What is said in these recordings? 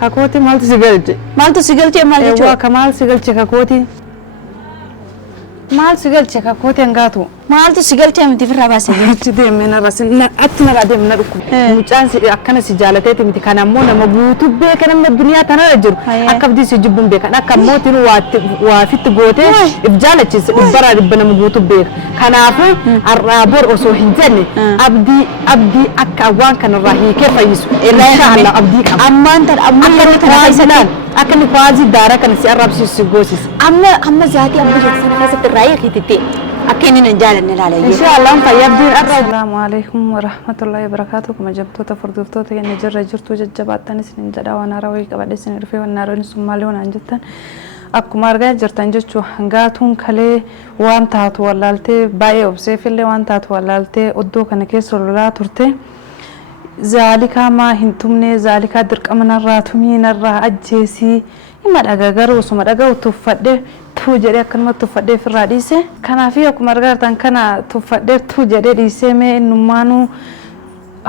كاكوتي مالت سجلتي مالتو ايوا كمال سجلتي كاكوتي مال سجلتي كاكوتي انغاتو مالتو سجلتي من تفرع بس تدي من الراس اتنا قاعدين من ركب مجان اكن سجالتي متي كان مو نمغوتو بك نم الدنيا تنرجر اكبدي سجبن بك انا كموتين وافيت غوتي ابجالتي برا ربنا مغوتو بك كنافو الرابور اوسو هنجني ابدي اكا وان كان راهي كيف يسو ان شاء الله ابدي اما انت اما اكن كوازي دارا كان سي عرب سيغوسس اما ذاتي ابدي سنه رايك تتي أكيني نجال نلالي إن شاء الله طيب دين السلام عليكم ورحمة الله وبركاته كما جبتوا تفردفتوا تيجي نجر جرتوا جبات تاني سنين جدا وانا روي كبعد سنين رفي وانا روي نسمع لون عن جدا أكو مرجع جرتان جتشو هنجاتون كله وان تهات والالتي باي وبسيف اللي وان تهات والالتي أدو كان كيس ولا ترتي ذلك ما هنتمني ذلك درك أمنا راتمين الرا أجسي إما دعاء وسما دعاء وتفدي توجد كلمة تفدي في الرئيسة كان فيه أكو مرجع تان كان تفدي توجد رئيسة ما نمانو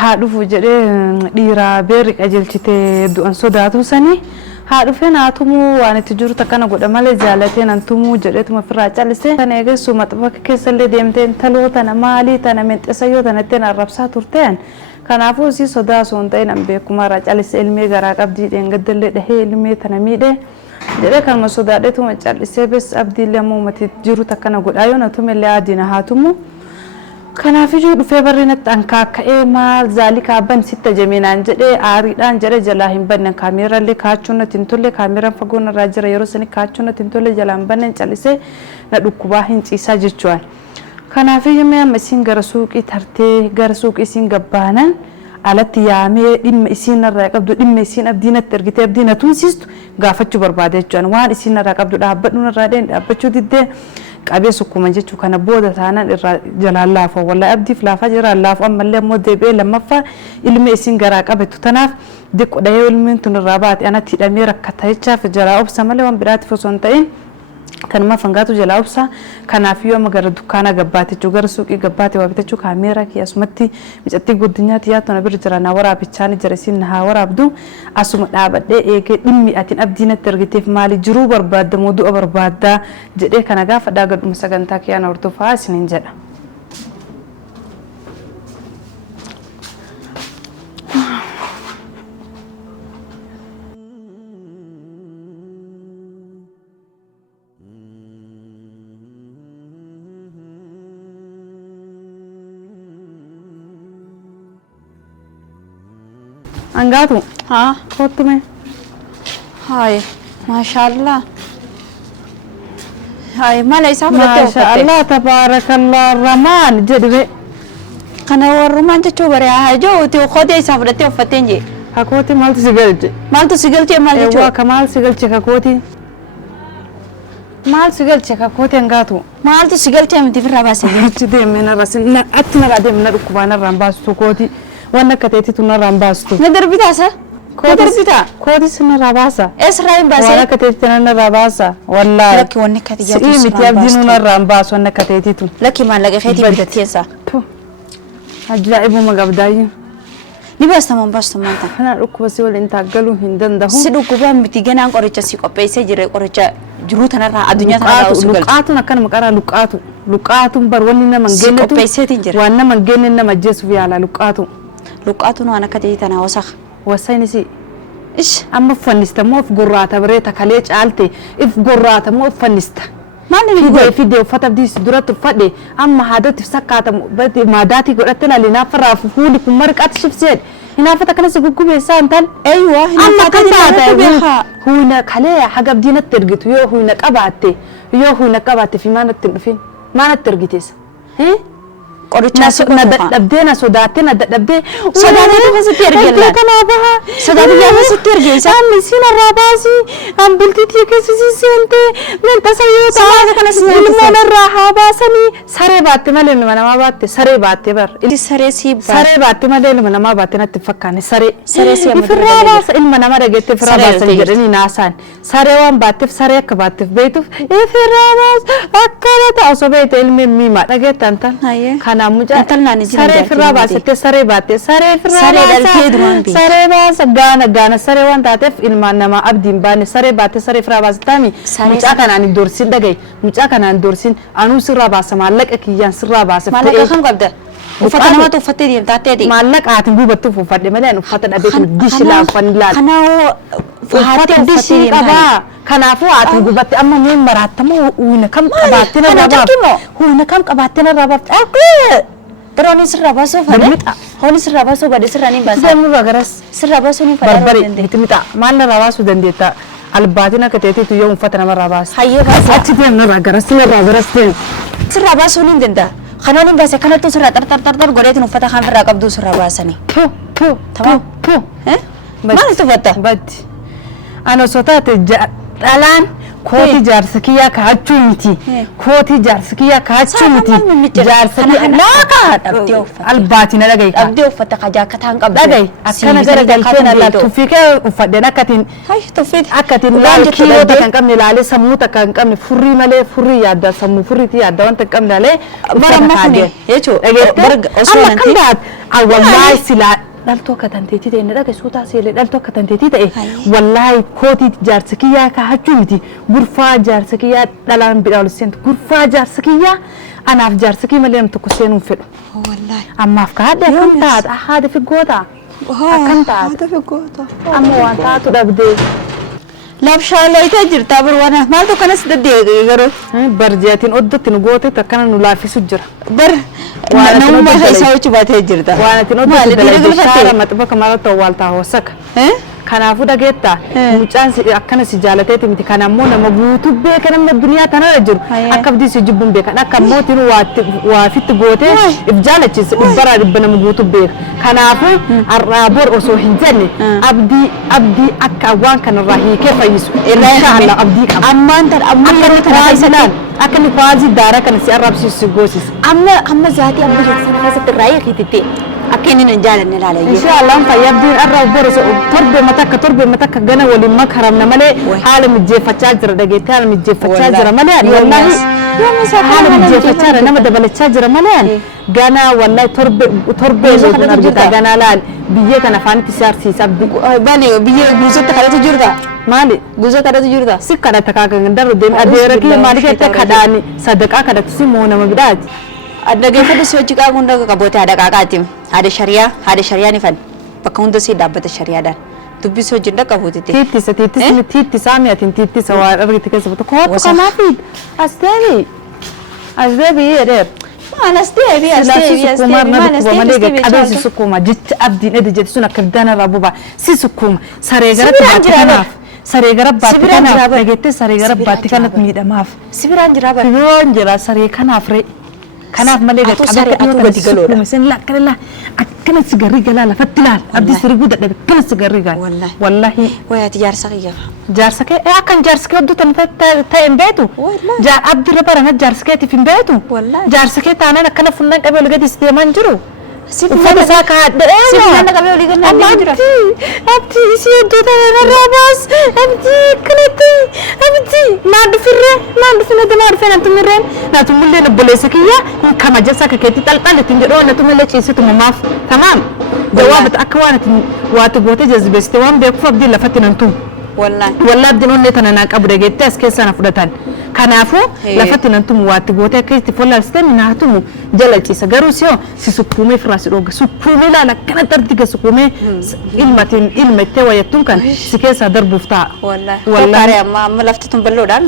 هادو فوجد ديرا بيرك أجل تي دو أنصداتو سني هادو فين أتومو وأنا تجور تكنا قد مالي زالتين أنتومو جريت ما في الرئيسة لسه كان يجي سوما تبغى كيسل ديمتين تلو تنا مالي تنا من تسيو تنا تنا الربسة تورتين كان أفوزي صدا سونتين أم بيكما رجع لسه علمي غراق أبدي إنقدر له ده علمي تنا ميده jadi kan maksudnya itu macam sebes abdi lemu mati juru takkan aku ayo nanti melihat dina hatumu karena video du Februari angka keemar zali kaban sita jaminan jadi hari dan jadi jalahin banen kamera le kacuna tintulle kamera fagona raja yoro seni kacuna tintulle jalan banen calise na dukubahin cisa jechuan karena video me mesin garasuki tarte garasuki isin gabanan alatti yaamee dhimma isiin irraa qabdu dhimma isiin abdiinatti ergitee abdiina tunsistu gaafachuu barbaade jechuudha waan isiin irraa qabdu dhaabbadhuun irraa dhaabbachuu diddee qabee sukkuma jechuu kana booda taanaan irraa jalaan laafa wallahi abdiif laafaa jira laafu ammallee ammoo deebi'ee lammaffaa ilmi isiin garaa qabetu tanaaf diqqoo dhahee ilmiin tun irraa baate anatti hidhamee rakkata jechaaf jalaa obsa malee waan biraatiif osoo hin ta'in kan ma fangatu jala obsa kana fiyo magara dukana gabbate jugar suqi gabbate wabite chu kamera ki asmatti mijatti guddinyaati ya to na bir jara na wara bichani jarasin na wara abdu asuma dabade ege dimmi atin abdina tergiteef mali juru barbada modu barbada jede kana ga fada ga dum saganta ki ana urtu fasinin jada Angatu, ها kottu me. هاي ما شاء الله هاي ما ليس ما شاء الله تبارك الله الرحمن جدبه. أنا والرمان تشوفري هاي جو تي خدي سافرتي وفتنجي. Kakoti maaltu sigalche? مالتو سجلتي مالتو. Ewa kamal sigalche kakoti. Maal sigalche kakoti angatu. مالتو سجلتي من تفرع بس. Achi deemena rasin na atina radeemena dhukubana rambaastu koti. Wanna kateeti tuna rambastu. ندر بتاسا. ندر بتا. Koti sina rabasa. إسرائيل بس. Wanna kateeti tuna rabasa. Wallahi. لك ونك كتيجي. Sii miti abdiinu na rambaasu wanna kateeti tu. لك ما لقى خيتي بدتيسا. Ajaa'ibu magabdaayi. نبى استمام بس تمام تا. Kana dhukubasi wal intaaggalu hin dandahu. سيدو كوبا متيجنا عن قريتش سيكو بيسة جري قريتش جروت أنا را الدنيا ترى را وسجل. Luqaatu akkana maqara luqaatu. Luqaatuun bar wanni nama سيكو ngeenetu. بيسة تنجر. Waan nama ngeenne nama jeesu fi ala luqaatu. لقاتنا أنا كتيجي تنا وسخ. Wasaynisi. إيش؟ Amma fannista moo if gurraata bareeta kalee caalte if gurraata moo if fannista. ما نبي Fidee uffata abdiis duratti uffadhe amma haadatti sakkaata maadaatii godhatte laali naafirraa fuuli kun marqaatti shibseedha. Hinaafata kanas guggubeessaa hintal. أيوة. Amma kan taate بيها. huyna kalee haga abdiinatti ergitu yoo huyna qabaatte fi maanatti hin dhufin maanatti ergiteessa. قريتش Na dadhabdee sodaattee na dadhabdee. Sodaatee fi sitti ergela. Ergee kanaa baha. Sodaatee fi sitti ergeessa. Amma siin irraa baasi. An bultiitii keessasii seentee minxasa yoo ta'u. Sodaatee kana siin ilmoon irraa haa baasanii. Saree baatte malee ilma namaa baatte saree baatte bar. Saree sii baate. Saree baatte malee ilma namaa baatte natti hin fakkaanne saree. Saree sii amma Ifirraa baasa ilma namaa dhageette ifirraa Saree baasan ta'e. jedhanii naasaan. ساريوان باتف ساريك باتف بيتوف إفراباس أكلت أصبيت علمي ميما لقيت أنت كان موجا ساري فراباس ساري باتف ساري فراباس ساري باس غانا ساري وان تاتف إلما نما أبدين باني ساري باتف ساري فراباس تامي مجا كان عن دورسين دقي مجا كان عن دورسين أنو سراباس مالك أكيان سراباس مالك خم قبضة وفتنا ما توفتي دي تاتي مالك آتن بوبتو فوفد ملأ نفتنا أبيك ديش لا فنلان أنا فهات ديش أبا كنافو آتن بوبتي أما مين مرات تمو ونكم قباتنا رباب ونكم قباتنا رباب أكيد تراني سراباسو فدا هوني سراباسو بدي سراني باسا دم رغرس سراباسو ني فدا بربري هتمتا مالنا راباسو دنديتا الباتنا كتيتي تو يوم فتنا مراباس هيا باسا أتيتي نرغرس سراباسو ني دندا خنانين بس كنا تو سرا تر غوريت نفتا خان فرا قبدو سراباسني تمام ما نتفتا بد أنا صوتات الآن كوتي جارسكيا كاتشومتي كوتي جارسكيا كاتشومتي جارسكيا لا كات الباتنا لقي أبدي وفتا كجا كتان قبل لقي أكنا جرى جالتنا لا تفيك وفدنا كتين هاي تفيد أكتين لا كيلو تكن كم نلالي سمو تكن كم فري ماله فري يادا سمو فري تي يادا وانت كم نلالي ما خني يشو برج أصلا كم بعد والله سلا دالتو كتنتيتي ده نداك سوتا سيل دالتو كتنتيتي ده والله كوتي جارسكيا كهجومتي غرفا جارسكيا دلان بيدال سنت غرفا جارسكيا انا في جارسكي مليم تكسين فيل والله اما في هذا كنت هذا في غوتا كنت هذا في غوتا اما وانت تدبدي لا بشاء يتاجر تابر وانا ما تو كنس ددي غيرو برجاتين ودتين غوتي تكن نلافي سجر بر وانا ما هي ساوي بات هجرتا وانا تنودي شارع مطبخ ما توالتا وسك كنافو دغيتا مچان اكن سجالتي متي كنامو نمغوتو بكن من الدنيا تنرجر اكبدي سجبن بكن اكموتين وافيت غوتي افجالتي برا ربنا مغوتو بك كنافو الرابور اوسو هنجني ابدي اكوان كان راهي كيف يسو ان شاء الله ابدي اما انت اما ترايسلان اكن فازي دارا كان سيرب سيغوسس اما ذاتي ابدي سنه رايي كيتي أكيني نجال نلالي إن شاء الله أنت يبدين الرأي برس تربي متك جنا ولي ما كرمنا ملأ عالم الجيفة تاجر دقيت عالم الجيفة تاجر ملأ والله عالم الجيفة تاجر نما دبل تاجر ملأ جنا والله تربي نرجع جنا لا بيجي أنا فاني تسار سيساب بالي بيجي جوزة تكالة جوردا مالي جوزة تكالة جوردا سكرة تكاكا ندرو دين أديرك مالك تكاداني صدق أكاد تسمونه مبدأ adagay fa diso chika gunda kabote ada kakatim ada syariah ni fan pakunda si dapat syariah dan tubi so jinda kabote titi samia titi sawar argiti kasabto ko kamafid asdebi eder أستيبي أبي سكوما جت أبدي ندي جت سنا كردنا ربوبا سكوما سريعرب باتكناف سريعرب باتكناف لقيت سريعرب باتكناف ميدا ماف سبيران جرابا سريعرب ري كناف ملك أبغى تقول مثلا لا كلا أكنت سجاري قلا لا فتلال أبدي سرقود ده كنت سجاري قال والله ويا تجار سقيا جار سكي أكن جار سكي أبدو تنتهي بيته جار أبدي ربنا جار سكي في بيته جار سكي تانا كنا فلنا قبل لقيت استيمان جرو وفدا ساكا سيبنا قبل لقيت نجرو أبدي إيشي أبدو تانا راباس أبدي كنتي أبدي ما دفنا ده ما عرفنا تمرين لا تملي نبولي سكيا كما جسك كيتي تلتل تنجرون تملي شيء تمام تمام جوابت أكوانت واتبوتي جذبستوان بيكفوا أبدي لفتنا أنتم والله بدي نقول لتنا ناك أبو رجيت تاس كيسنا فردان كنافو لفتنا أنتم واتبوتي كيتي فلا استمنا هتمو جلتي سجاروسيو سسكومي فراس روج سكومي لا كنا ترتيك سكومي إلمة توا يتوكن سكيس هدر بفتاء والله ما لفتتم بلودان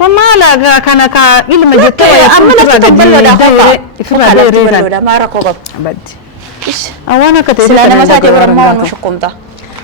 وما لا كان إلمة جتوا أما لفتتم بلودا ما ركوب بدي أوانا كتير سلالة ما تاتي برمون مش قمتا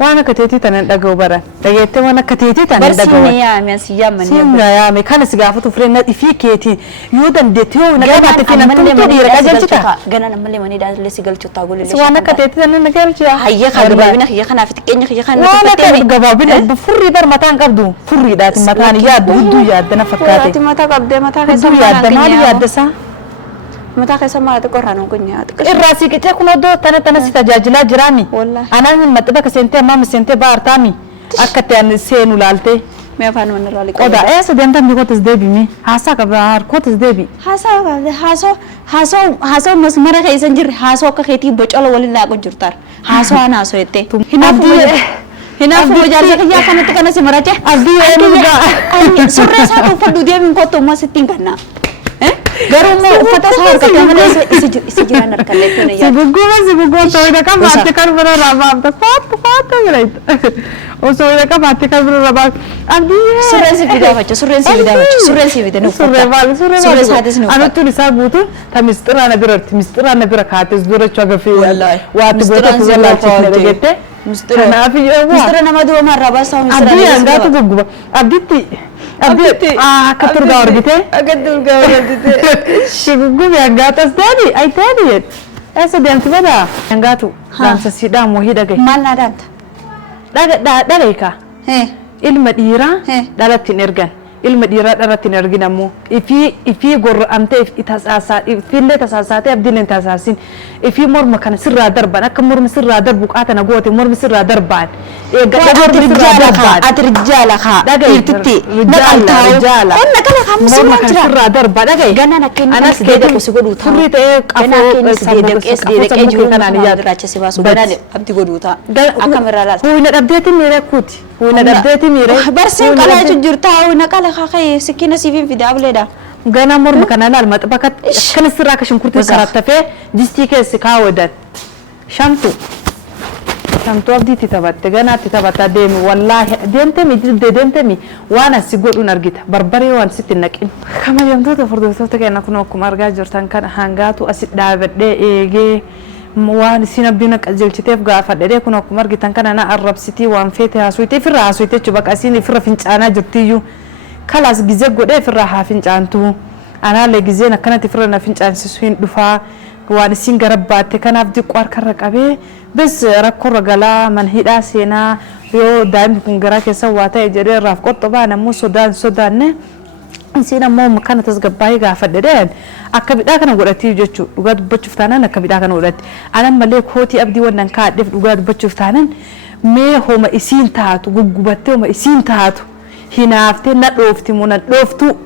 وانا كتيتي تنندقو برا دقيت وانا كتيتي تنندقو برسيني يا مي سيام من سيم يا مي كان سقافته فرينا في كيتي يودن ديتيو نجا تفينا تنتو دي رجالتك غنا نملي مني داز لي سيغل تشتا قول لي وانا كتيتي تنندقو هيا خغبابنا هيا خنا فتكني هيا خنا وانا كغبابنا بفري بر متان قبدو فري دات متان يا دودو يا دنا فكاتي متا قبد متا كسم يا دمال يا دسا متا كسم ما تقرانو كنيا الراسي كتي كنا دو تنا سيتجاجلا جرامي والله انا من متبك سنتي مام سنتي بارتامي أكتر سين ولالته ما فان من رالي قدا إيه سديم تام بيكون تزدبي مي حاسة كبار كوت تزدبي هاسو مسمرة كيسن جر هاسو كخيتي بجال ولا لا كجرتار هاسو أنا هاسو يتة هنا فو جالس كيا كنا تكنا سمرة أبدي أنا سورة ساتو فدو dia min koto ma setting kana garu mo fata sahar ka tamale isi jiran narkan leto ne ya sibugo to ida ka baate kar baro rabab ta fat right o so ida ka baate kar baro rabab abdi surren si vida no surren sadis no anu tu nisa butu ta mistra na bira khates dura chaga fi wat bota tu wala chitne gette mistra na madu ma rabasa mistra abdi anga tu gugu abdi katur gawar gite gugu anga tas dadi ai tadi esa dan tu bada anga tu dan sasida mo hida gai mal nadat daga ka ilma dira He. dalatin ergan ilma dira dalatin ergina mo ifi gor amte itasasa ifille tasasate abdin tasasin ifi mor makan sirra darban ak mor sirra darbu qata na gote mor sirra darban e gada mor sirra darban atrjala kha daga irtutti rajala onna kala khamus mor makan sirra darba daga gana nakin ana sidede ko sugodu ta furri te gana kin sidede ke jiru kana kana ni ya rache sibasu gana abdi godu ta akamera lal huina dabdeti mire kuti huina dabdeti mire barsen kala jurta una kala kha sikina sivin video ableda gana mor makana lal matbakat kana sirra ka shinkurti karatafe disti ke sikawadat shamtu abdi titabatte gana titabatta demi wallahi demtemi wana sigodu nargita barbare wan sitin naqin kama yamto to fordo to ke nakuno kumarga jortan kan hangatu asid dabede ege wan sinabdina qajelchitef gaafadde kuno kumargitan kana na arab city wan fete hasuite firra hasuite chubak asini firra fincana jirtiyu kalas gize gode firra ha fincantu ana le gize na kana tifirra na fincansi suin dufa wan singarabate kana abdi qwar karaqabe bes rakko ragala man hida sena yo daim kun gara ke sawata ejere raf qotba na mu sudan ne sina mo makana tasgabai gaafadde akabida kana godati jechu duga dubbachu ftanan akabida kana godati anan male koti abdi wannan ka def duga dubbachu ftanan me homa isin taatu gugubatte homa isin taatu hinaafte na dofti muna doftu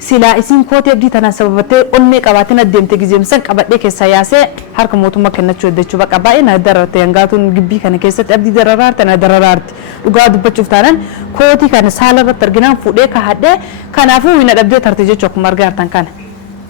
sila isin koti abdi tana sababate onne qabatina demte gizemsan qabadde ke sayase harka motuma kana chodechu baqa baina darate yangatun gibbi kana kesat abdi darararte na darararte duga dubbachu ftanan koti kana salara targina fude ka hadde kana fu ina dabde tarte jechu kumargartan kana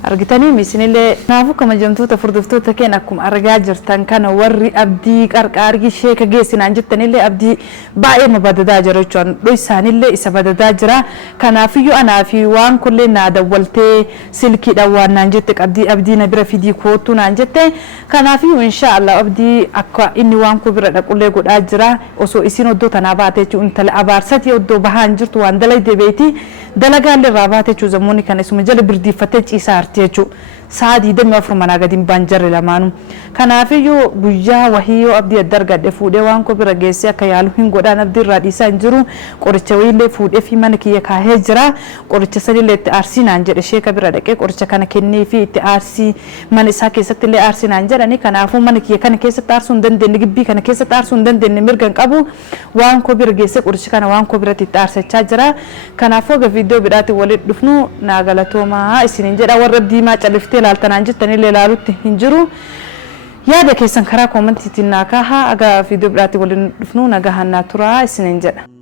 argitani misinile nafu kama jamtu ta furduftu ta ken akum arga jirtan kana warri abdi qarqargi sheeka geesina anjittanile abdi bae mabadada jarachon doisanile isabadada jira kana fiyu ana fi wan kulle na dawalte silki dawan anjitte abdi na bira fidi kotu na anjitte kana fiyu insha Allah abdi akka inni wan ko bira da kulle goda jira oso isino do tanabate chu intal abarsati oddo bahan jirtu wan dalay debeti dalagalle rabate chu zamoni kana ismu jale birdi fate cisar techu saadi demi afro managadin banjar lamanu kana fiyo guyya wahiyo abdi darga de fude wan ko bira gese aka yalu hingo da nabdir radisa injuru qorche wile fude fi manki ya ka hejra qorche salile arsina anjede sheka bira de ke qorche kana kenni fi arsi man isake satile arsina anjada ni kana fu manki kana kesa tarsun dande nigbi kana kesa tarsun dande mirgan qabu wan ko bira gese qorche kana wan ko bira tarse chajra kana fo ga video bidati walid dufnu nagalatoma isinin jeda warabdi ma chalifte laltan anjitani lelalutti hinjiru yaada kesan kara commenti tinaka ha aga video bidati walid dufnu nagahanna tura isinin jeda